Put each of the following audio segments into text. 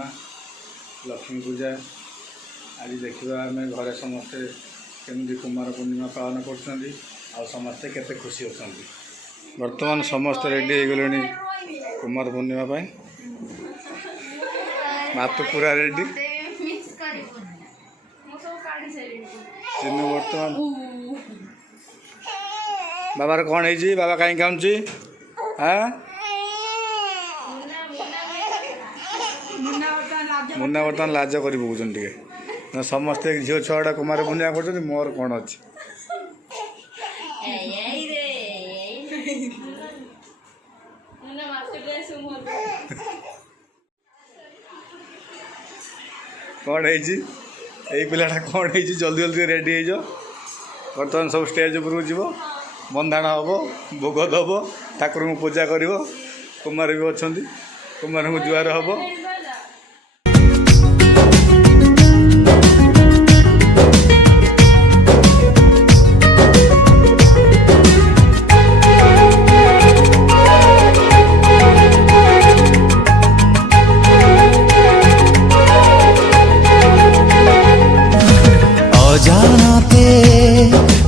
पूर्णिमा लक्ष्मी पूजा आज देखा आम घरे समस्ते केमती कुमार पूर्णिमा पालन कर समस्ते केते खुशी अच्छा बर्तमान समस्त रेडी हो गले कुमार पूर्णिमा भात पूरा रेडी बर्तमान बाबार कौन है बाबा कहीं खाऊँची हाँ मुन्ना बर्तमान लाज कर पकाउछन् टे समस्ते झील छुआ कुमार पूर्णिमा कर मोर कौन अच्छी कौन है यही पिलाटा कौन है जल्दी जल्दी रेडी हो बर्तमान सब स्टेज उपरକୁ ଯିବ बंधाण हम भोग दब ठाकुर को पूजा कर कुमार भी अच्छा कुमार को जुआर हम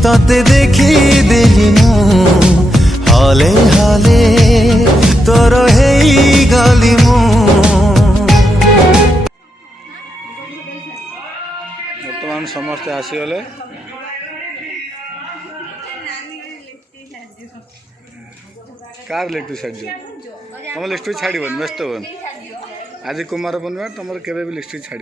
तते देखी दिली हले हले तोर हेई गली मु बर्तमान समस्ते आसीगले कार लिफ्ट छाड़ तुम लिफ्ट छाड़ व्यस्त हो आज कुमार पूर्णिमा तुम केवे भी लिफ्ट छाड़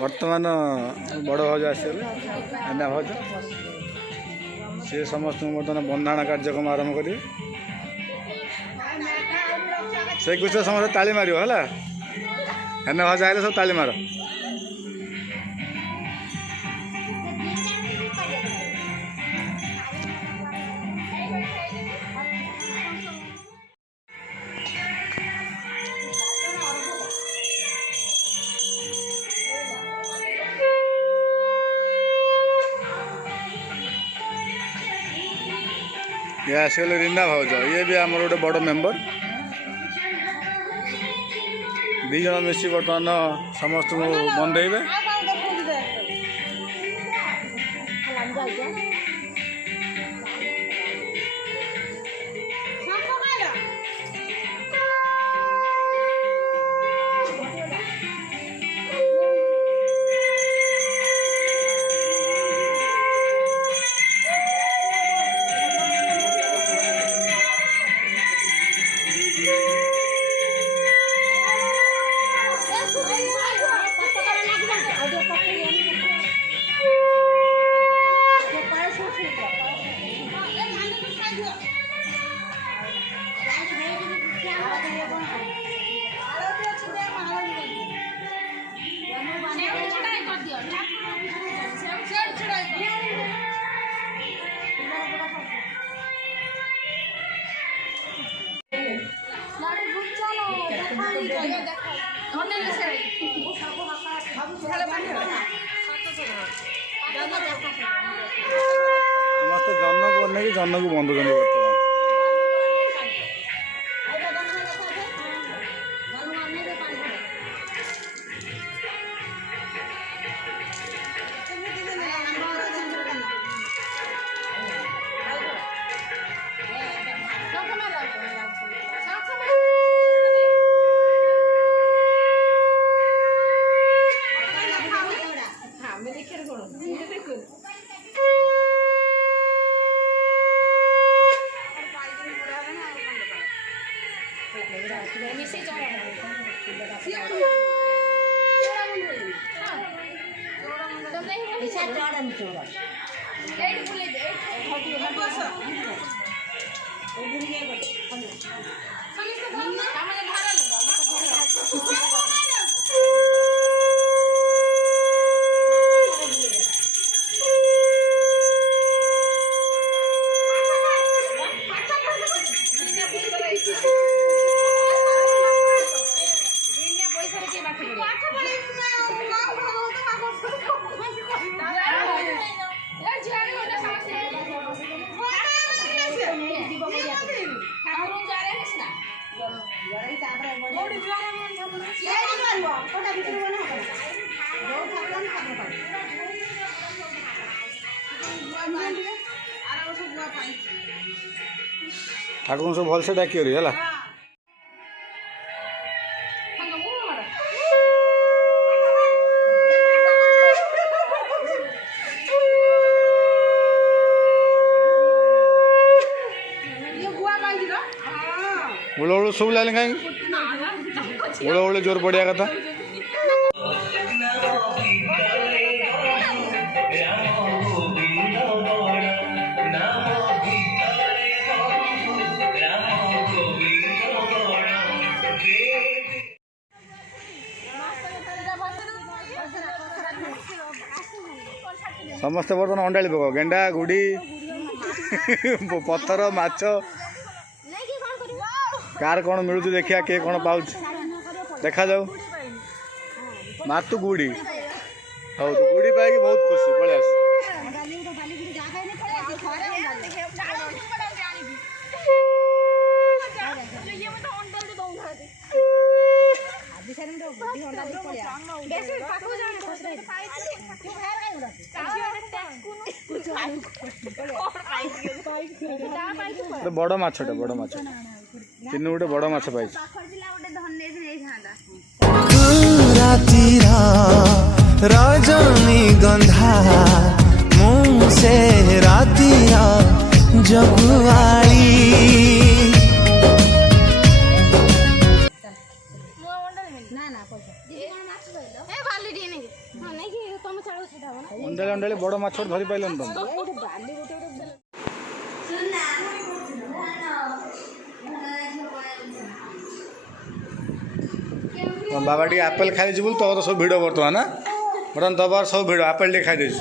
बर्तमान बड़ भाज आसगले एना भाज सी समस्त बर्तमान बंधाण कार्यक्रम आरंभ करेंगे से कुछ समस्त ताली मार है एना भाज आए सब ताली मार ये आसगले रीना भाज ये भी आमर गोटे बड़ मेम्बर दीज मिसी बर्तमान समस्त बंधे ନେଇକି ଜହ୍ନକୁ ବନ୍ଧୁଛନ୍ତି ବର୍ତ୍ତମାନ। ଠାକୁରଙ୍କୁ ସବୁ ଭଲସେ ଡାକିବରି ହେଲା। उळवळ सब लागले कहीं उळवळ जोर पड़ा कथा समस्ते बर्तमान अंडाड़ी पक गेंडा गुड़ी पत्थर माछ कार कौन मिलू देखिया किए कौन पाँच देखा जाऊ मातु गुड़ी हाँ तो गुड़ी पाई बहुत खुशी पलि आस बड़ माछटे बड़ माछ तीन गोटे बड़ माछ पाई रजनी गंधा मुँह से रातिया जगुआली अंडाली अंडाली बड़ माछ धरी पाइलन तुम बाबा टी आपेल खाई बोल तो सब भिड़ बर्तमान ना बर्तमान दबार सब भिड़ आपेल टे खाई आज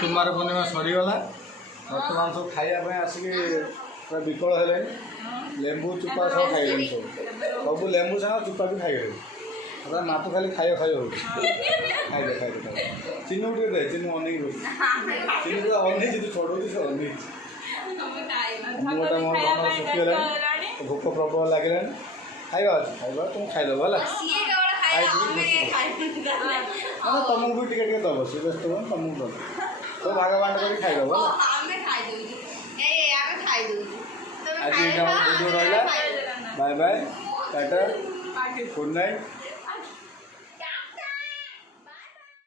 कुमार पूर्णिमा सरीगला बर्तमान सब खाइबा आसिक पूरा विकल है लेंबू चुपा सब खाइले सब लेंबू साग चुपा भी खाइले मातु खाली खाइ खाइ हो खाइले खाइले चिन्ह उठे दे चिन्ह अनेक चिन्ह पूरा अनेक जो छोड़ो से अनेक मोटा मोटा सुखीगला भोक प्रबल लगे खाइबा खाइबा तुम खाइदेव है तुमको भी टिके दब सी व्यस्त हो तुमको दब तो भाग बांट कर खाइदेव आज वीडियो रहा bye bye tata good night.